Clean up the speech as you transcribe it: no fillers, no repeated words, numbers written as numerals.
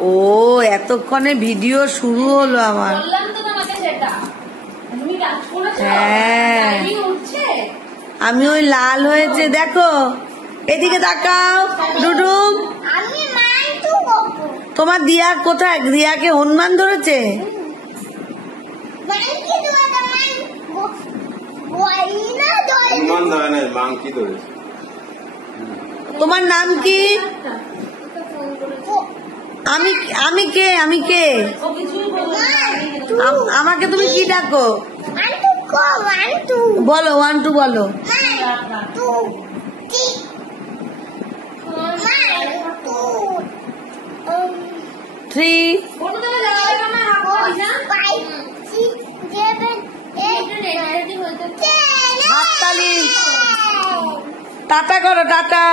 ও এতক্ষণে ভিডিও শুরু হলো আমার। হ্যাঁ আমি ওই লাল হয়েছে দেখো, এদিকে তাকাও ডুডুম। তোমার দিয়া কোথায়? দিয়াকে হনুমান ধরেছে? তোমার নাম কি? আমি কে? আমি কে? আমাকে তুমি কি ডাকো? বলো 1 2 বলো। 3 হাততালি। টাটা করো, টাটা।